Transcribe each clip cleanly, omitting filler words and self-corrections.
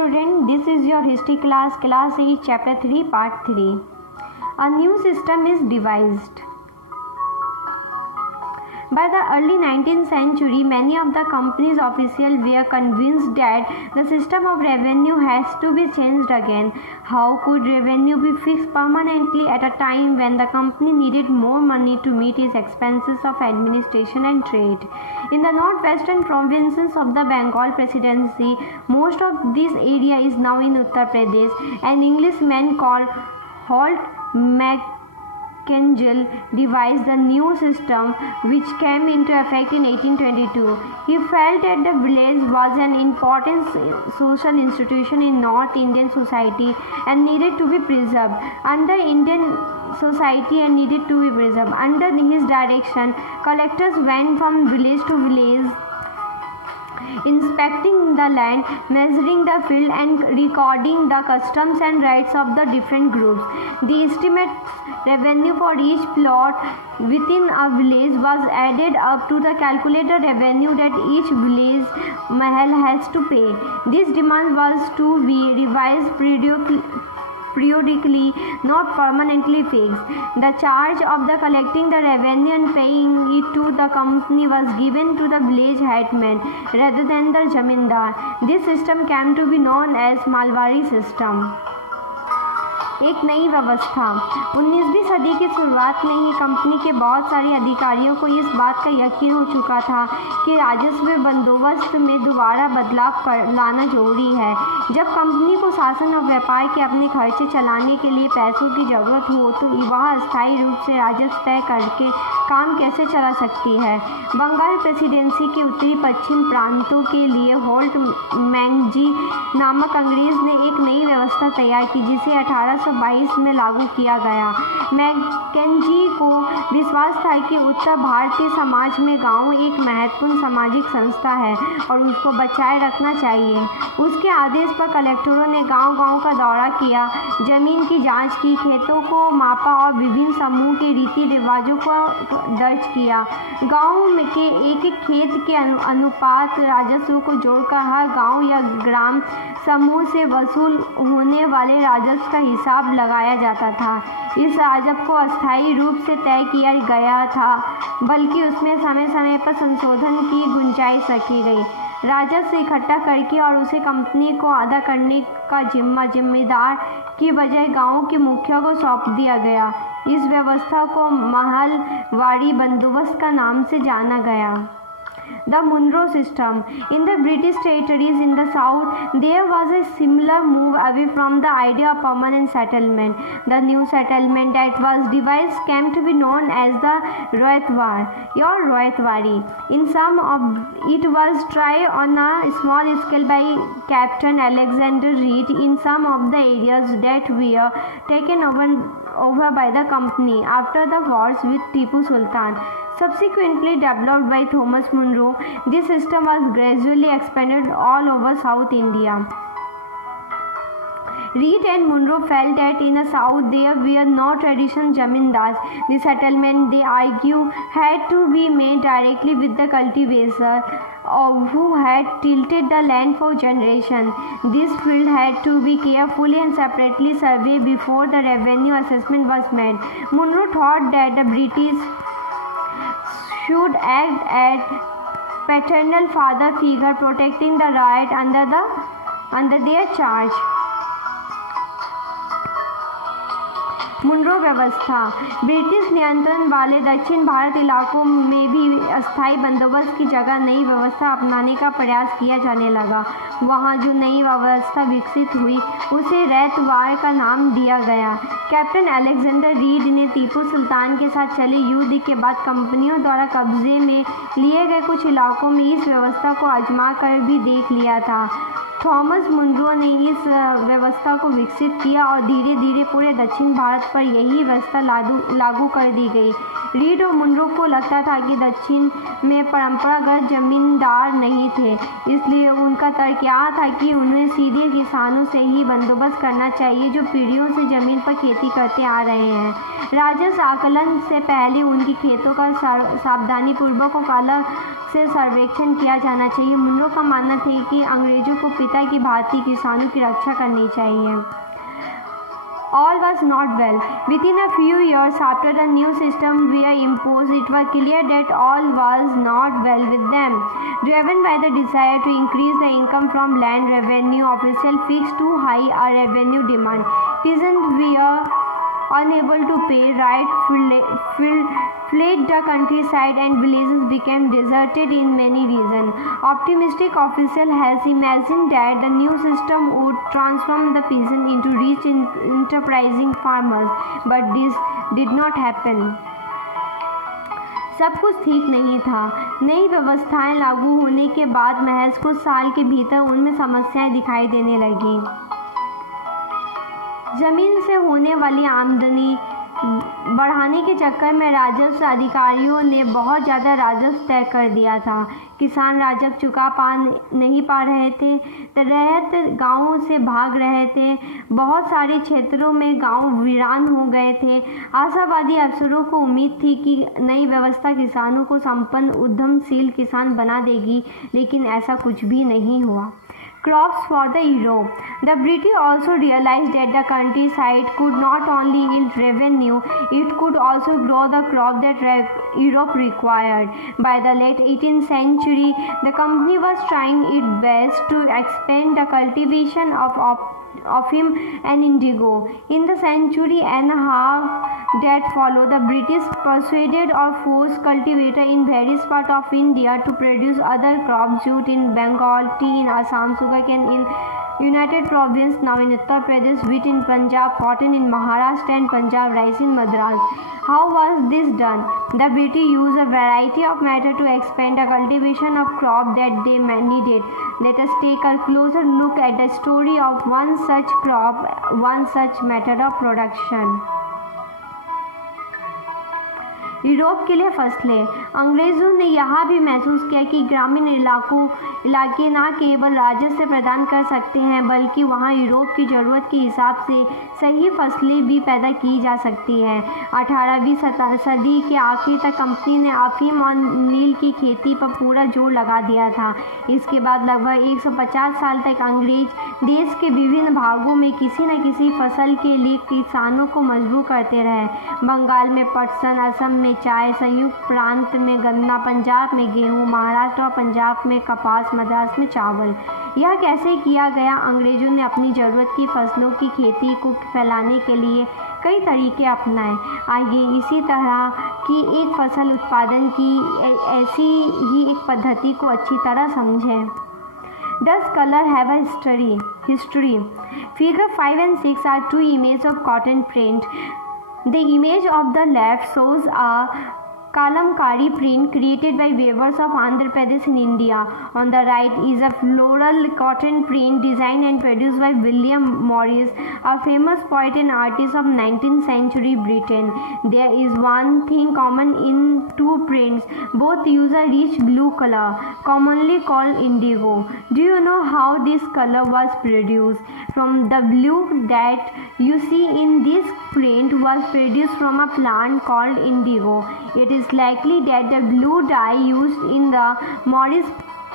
student, this is your history class 8, chapter 3, part 3. A new system is devised. By the early 19th century, many of the company's officials were convinced that the system of revenue has to be changed again. How could revenue be fixed permanently at a time when the company needed more money to meet its expenses of administration and trade? In the northwestern provinces of the Bengal Presidency, most of this area is now in Uttar Pradesh. An Englishman called Holt McKenzie devised the new system, which came into effect in 1822. He felt that the village was an important social institution in North Indian society and needed to be preserved. Under his direction, collectors went from village to village, inspecting the land, measuring the field, and recording the customs and rights of the different groups. The estimated revenue for each plot within a village was added up to the calculated revenue that each village mahal has to pay. This demand was to be revised periodically, not permanently fixed. The charge of the collecting the revenue and paying it to the company was given to the village headman rather than the zamindar. This system came to be known as Malwari system. एक नई व्यवस्था 19वीं सदी की शुरुआत में ही company के बहुत सारे अधिकारियों को इस बात का यकीन हो चुका था कि राजस्व बंदोबस्त में दोबारा बदलाव लाना जरूरी है। जब कंपनी को शासन और व्यापार के अपने खर्चे चलाने के लिए पैसों की ज़रूरत हो तो वह अस्थायी रूप से राजस्व तय करके काम कैसे चला सकती है। बंगाल प्रेसिडेंसी के उत्तरी पश्चिम प्रांतों के लिए होल्ट मैकजी नामक अंग्रेज ने एक नई व्यवस्था तैयार की, जिसे 1822 में लागू किया गया। मैकेंजी को विश्वास था कि उत्तर भारतीय समाज में गांव एक महत्वपूर्ण सामाजिक संस्था है और उसको बचाए रखना चाहिए। उसके आदेश पर कलेक्टरों ने गांव-गांव का दौरा किया, जमीन की जांच की, खेतों को मापा और विभिन्न समूह के रीति रिवाजों को दर्ज किया। गांव में के एक खेत के अनुपात राजस्व को जोड़कर हर गांव या ग्राम समूह से वसूल होने वाले राजस्व का हिसाब लगाया जाता था। इस राजस्व को अस्थायी रूप से तय किया गया था, बल्कि उसमें समय समय पर संशोधन की गुंजाइश रखी गई। राजस्व इकट्ठा करके और उसे कंपनी को अदा करने का जिम्मेदार की बजाय गांव के मुखिया को सौंप दिया गया। इस व्यवस्था को महलवाड़ी बंदोबस्त का नाम से जाना गया। The Monroe system. In the British territories in the south, there was a similar move away from the idea of permanent settlement. The new settlement that was devised came to be known as the Royatwar or Royatwari. In some of it was tried on a small scale by Captain Alexander Reed in some of the areas that were taken over by the company after the wars with Tipu Sultan. Subsequently developed by Thomas Monroe, this system was gradually expanded all over South India. Reed and Monroe felt that in the south there were no traditional zamindars. The settlement, they argue, had to be made directly with the cultivator who had tilled the land for generations. This field had to be carefully and separately surveyed before the revenue assessment was made. Monroe thought that the British should act as paternal father figure, protecting the right under their charge. Munro व्यवस्था British नियंत्रण वाले दक्षिण भारत इलाकों में भी अस्थायी बंदोबस्त की जगह नई व्यवस्था अपनाने का प्रयास किया जाने लगा। वहाँ जो नई व्यवस्था विकसित हुई उसे रैतवार का नाम दिया गया। कैप्टन अलेक्जेंडर रीड ने टीपू सुल्तान के साथ चले युद्ध के बाद कंपनियों द्वारा कब्जे में लिए गए कुछ इलाकों में इस व्यवस्था को आजमा कर भी देख लिया था। थॉमस मुनरो ने इस व्यवस्था को विकसित किया और धीरे धीरे पूरे दक्षिण भारत पर यही व्यवस्था लागू कर दी गई। रीड और मुनरो को लगता था कि दक्षिण में परंपरागत जमींदार नहीं थे, इसलिए उनका तर्क यह था कि उन्हें सीधे किसानों से ही बंदोबस्त करना चाहिए जो पीढ़ियों से जमीन पर खेती करते आ रहे हैं। राजस्व आकलन से पहले उनकी खेतों का सावधानीपूर्वक और अलग से सर्वेक्षण किया जाना चाहिए। मुनरो का मानना था कि अंग्रेजों को पिता की भांति किसानों की रक्षा करनी चाहिए। All was not well. Within a few years after the new system were imposed, it was clear that all was not well with them. Driven by the desire to increase the income from land, revenue officials fixed too high a revenue demand. Peasants were unable to pay, riots fled the countryside and villages became deserted in many regions. Optimistic officials has imagined that the new system would transform the peasants into rich enterprising farmers, but this did not happen. सब कुछ ठीक नहीं था। नई व्यवस्थाएं लागू होने के बाद महज कुछ साल के भीतर उनमें समस्याएं दिखाई देने लगीं। जमीन से होने वाली आमदनी बढ़ाने के चक्कर में राजस्व अधिकारियों ने बहुत ज़्यादा राजस्व तय कर दिया था। किसान राजस्व चुका नहीं पा रहे थे, रैयत गांवों से भाग रहे थे, बहुत सारे क्षेत्रों में गांव वीरान हो गए थे। आशावादी अफसरों को उम्मीद थी कि नई व्यवस्था किसानों को संपन्न उद्यमशील किसान बना देगी, लेकिन ऐसा कुछ भी नहीं हुआ। Crops for the Europe. The British also realized that the countryside could not only yield revenue, it could also grow the crop that Europe required. By the late 18th century, the company was trying its best to expand the cultivation of opium and indigo. In the century and a half that followed, the British persuaded or forced cultivators in various parts of India to produce other crops: jute in Bengal, tea in Assam, sugarcane in United Province, now in Uttar Pradesh, wheat in Punjab, cotton in Maharashtra and Punjab, rice in Madras. How was this done? The British used a variety of methods to expand the cultivation of crop that they needed. Let us take a closer look at the story of one such crop, one such method of production. Europe के लिए फसलें। अंग्रेज़ों ने यह भी महसूस किया कि ग्रामीण इलाके न केवल राजस्व प्रदान कर सकते हैं, बल्कि वहां यूरोप की ज़रूरत के हिसाब से सही फसलें भी पैदा की जा सकती हैं। 18वीं सदी के आखिर तक कंपनी ने अफीम और नील की खेती पर पूरा जोर लगा दिया था। इसके बाद लगभग 150 साल तक अंग्रेज देश के विभिन्न भागों में किसी न किसी फसल के लिए किसानों को मजबूर करते रहे। बंगाल में पटसन, असम में चाय, संयुक्त प्रांत में गन्ना, पंजाब में गेहूं, महाराष्ट्र और पंजाब में कपास, मद्रास में चावल। यह कैसे किया गया? अंग्रेजों ने अपनी ज़रूरत की फसलों की खेती को फैलाने के लिए कई तरीके अपनाए। आइए इसी तरह की एक फसल उत्पादन की ऐसी ही एक पद्धति को अच्छी तरह समझें। Does color have a history? Figure 5 and 6 are two images of cotton print. The image of the left shows a kalamkari print created by weavers of Andhra Pradesh in India. On the right is a floral cotton print designed and produced by William Morris, a famous poet and artist of 19th century Britain. There is one thing common in two prints. Both use a rich blue color, commonly called indigo. Do you know how this color was produced? From the blue that you see in this print was produced from a plant called indigo. It is likely that the blue dye used in the Morris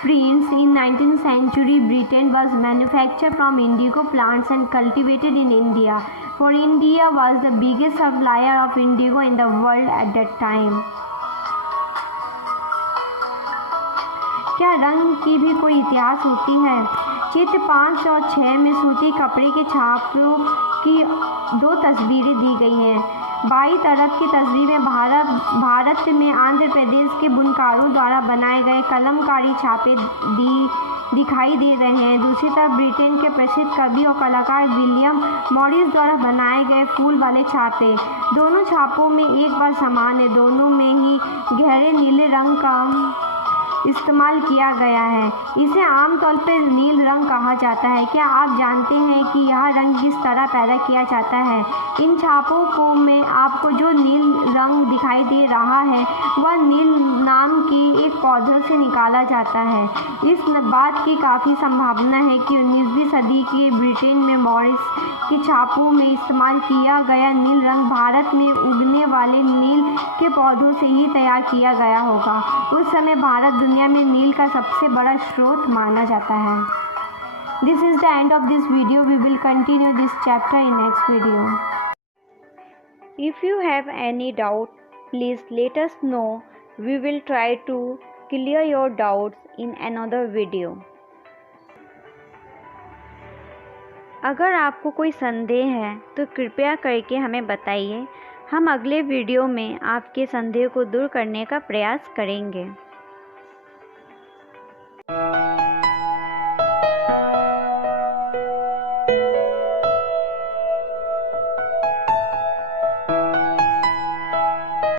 prints in 19th century Britain was manufactured from indigo plants and cultivated in India, for India was the biggest supplier of indigo in the world at that time. क्या रंग की भी कोई इतिहास होती है? चित्र 5 और 6 में सूती कपड़े के छापों की दो तस्वीरें दी गई हैं। बाईं तरफ की तस्वीर में भारत में आंध्र प्रदेश के बुनकारों द्वारा बनाए गए कलमकारी छापे दिखाई दे रहे हैं। दूसरी तरफ ब्रिटेन के प्रसिद्ध कवि और कलाकार विलियम मॉरिस द्वारा बनाए गए फूल वाले छापे। दोनों छापों में एक बात समान है, दोनों में ही गहरे नीले रंग का इस्तेमाल किया गया है। इसे आमतौर पर नील रंग कहा जाता है। क्या आप जानते हैं कि यह रंग किस तरह पैदा किया जाता है? इन छापों को में आपको जो नील रंग दिखाई दे रहा है वह नील नाम के एक पौधे से निकाला जाता है। इस बात की काफ़ी संभावना है कि 19वीं सदी के ब्रिटेन में मॉरिस के छापों में इस्तेमाल किया गया नील रंग भारत में उगने वाले नील के पौधों से ही तैयार किया गया होगा। उस समय भारत दुनिया में नील का सबसे बड़ा स्रोत माना जाता है। This is the end of this video. We will continue this chapter in next video. If you have any doubt, please let us know. We will try to clear your doubts in another video. अगर आपको कोई संदेह है तो कृपया करके हमें बताइए। हम अगले वीडियो में आपके संदेह को दूर करने का प्रयास करेंगे।